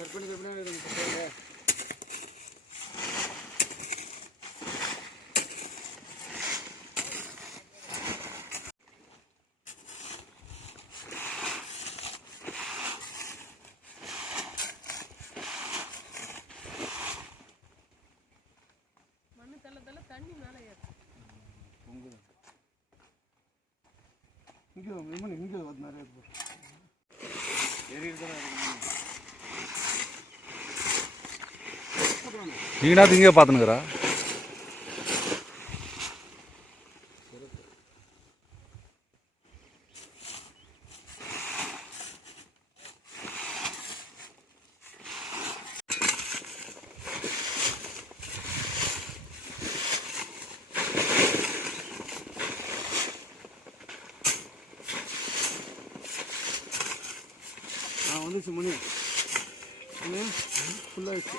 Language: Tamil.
கட் பண்ணி கட் பண்ணி மண்ணு தள்ள தள்ள தண்ணி மேலே ஏறும் பொங்குது இங்கே இங்கே நிறைய எரியுது தான் நீங்கடா இங்கே பார்த்துனுக்குறா வந்துச்சு மணி மணி ஃபுல்லாகிடுச்சு